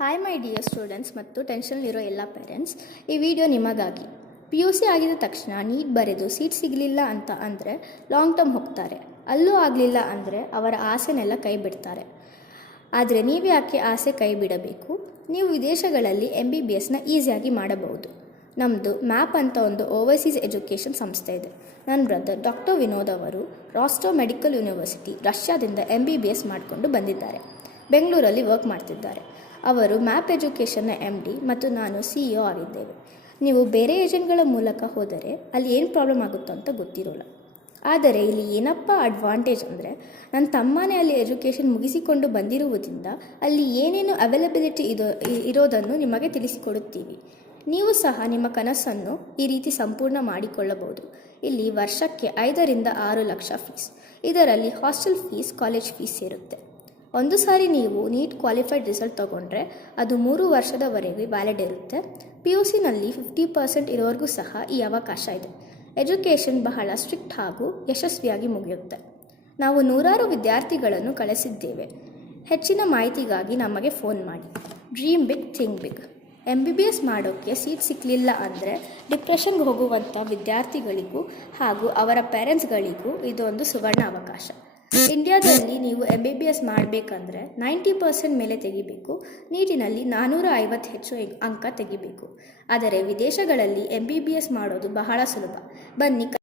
Hi my dear students ಮತ್ತು ಟೆನ್ಷನ್ನಲ್ಲಿರೋ ಎಲ್ಲ parents, ಈ ವಿಡಿಯೋ ನಿಮಗಾಗಿ. PUC ಆಗಿದ ತಕ್ಷಣ ನೀಟ್ ಬರೆದು ಸೀಟ್ ಸಿಗಲಿಲ್ಲ ಅಂತ ಅಂದರೆ ಲಾಂಗ್ ಟರ್ಮ್ ಹೋಗ್ತಾರೆ. ಅಲ್ಲೂ ಆಗಲಿಲ್ಲ ಅಂದರೆ ಅವರ ಆಸೆನೆಲ್ಲ ಕೈ ಬಿಡ್ತಾರೆ. ಆದರೆ ನೀವು ಯಾಕೆ ಆಸೆ ಕೈ ಬಿಡಬೇಕು? ನೀವು ವಿದೇಶಗಳಲ್ಲಿ MBBSನ ಈಸಿಯಾಗಿ ಮಾಡಬಹುದು. ನಮ್ಮದು ಮ್ಯಾಪ್ ಅಂತ ಒಂದು ಓವರ್ಸೀಸ್ ಎಜುಕೇಷನ್ ಸಂಸ್ಥೆ ಇದೆ. ನನ್ನ ಬ್ರದರ್ ಡಾಕ್ಟರ್ ವಿನೋದ್ ಅವರು ರಾಸ್ಟೋ ಮೆಡಿಕಲ್ ಯೂನಿವರ್ಸಿಟಿ ರಷ್ಯಾದಿಂದ MBBS ಮಾಡಿಕೊಂಡು ಬಂದಿದ್ದಾರೆ. ಬೆಂಗಳೂರಲ್ಲಿ ವರ್ಕ್ ಮಾಡ್ತಿದ್ದಾರೆ. ಅವರು ಮ್ಯಾಪ್ ಎಜುಕೇಷನ್ನ MD ಮತ್ತು ನಾನು CEO ಆಗಿದ್ದೇವೆ. ನೀವು ಬೇರೆ ಏಜೆಂಟ್ಗಳ ಮೂಲಕ ಹೋದರೆ ಅಲ್ಲಿ ಏನು ಪ್ರಾಬ್ಲಮ್ ಆಗುತ್ತೋ ಅಂತ ಗೊತ್ತಿರೋಲ್ಲ. ಆದರೆ ಇಲ್ಲಿ ಏನಪ್ಪ ಅಡ್ವಾಂಟೇಜ್ ಅಂದರೆ, ನನ್ನ ತಮ್ಮನೇ ಅಲ್ಲಿ ಎಜುಕೇಷನ್ ಮುಗಿಸಿಕೊಂಡು ಬಂದಿರುವುದರಿಂದ ಅಲ್ಲಿ ಏನೇನು ಅವೈಲಬಿಲಿಟಿ ಇರೋದನ್ನು ನಿಮಗೆ ತಿಳಿಸಿಕೊಡುತ್ತೀವಿ. ನೀವು ಸಹ ನಿಮ್ಮ ಕನಸನ್ನು ಈ ರೀತಿ ಸಂಪೂರ್ಣ ಮಾಡಿಕೊಳ್ಳಬಹುದು. ಇಲ್ಲಿ ವರ್ಷಕ್ಕೆ 5 ರಿಂದ 6 ಲಕ್ಷ ಫೀಸ್. ಇದರಲ್ಲಿ ಹಾಸ್ಟೆಲ್ ಫೀಸ್, ಕಾಲೇಜ್ ಫೀಸ್ ಸೇರುತ್ತೆ. ಒಂದು ಸಾರಿ ನೀವು ನೀಟ್ ಕ್ವಾಲಿಫೈಡ್ ರಿಸಲ್ಟ್ ತಗೊಂಡ್ರೆ ಅದು 3 ವರ್ಷದವರೆಗೆ ವ್ಯಾಲಿಡ್ ಇರುತ್ತೆ. PUCನಲ್ಲಿ 50% ಇರೋವರೆಗೂ ಸಹ ಈ ಅವಕಾಶ ಇದೆ. ಎಜುಕೇಷನ್ ಬಹಳ ಸ್ಟ್ರಿಕ್ಟ್ ಹಾಗೂ ಯಶಸ್ವಿಯಾಗಿ ಮುಗಿಯುತ್ತೆ. ನಾವು ನೂರಾರು ವಿದ್ಯಾರ್ಥಿಗಳನ್ನು ಕಳಿಸಿದ್ದೇವೆ. ಹೆಚ್ಚಿನ ಮಾಹಿತಿಗಾಗಿ ನಮಗೆ ಫೋನ್ ಮಾಡಿ. Dream big, think big. MBBS ಮಾಡೋಕ್ಕೆ ಸೀಟ್ ಸಿಕ್ಕಲಿಲ್ಲ ಅಂದರೆ ಡಿಪ್ರೆಷನ್ಗೆ ಹೋಗುವಂಥ ವಿದ್ಯಾರ್ಥಿಗಳಿಗೂ ಹಾಗೂ ಅವರ ಪೇರೆಂಟ್ಸ್ಗಳಿಗೂ ಇದೊಂದು ಸುವರ್ಣ ಅವಕಾಶ. ಇಂಡಿಯಾದಲ್ಲಿ ನೀವು MBBS ಮಾಡಬೇಕಂದ್ರೆ 90% ಮೇಲೆ ತೆಗಿಬೇಕು. ನೀಟಿನಲ್ಲಿ 450 ಹೆಚ್ಚು ಅಂಕ ತೆಗಿಬೇಕು. ಆದರೆ ವಿದೇಶಗಳಲ್ಲಿ MBBS ಮಾಡೋದು ಬಹಳ ಸುಲಭ. ಬನ್ನಿ.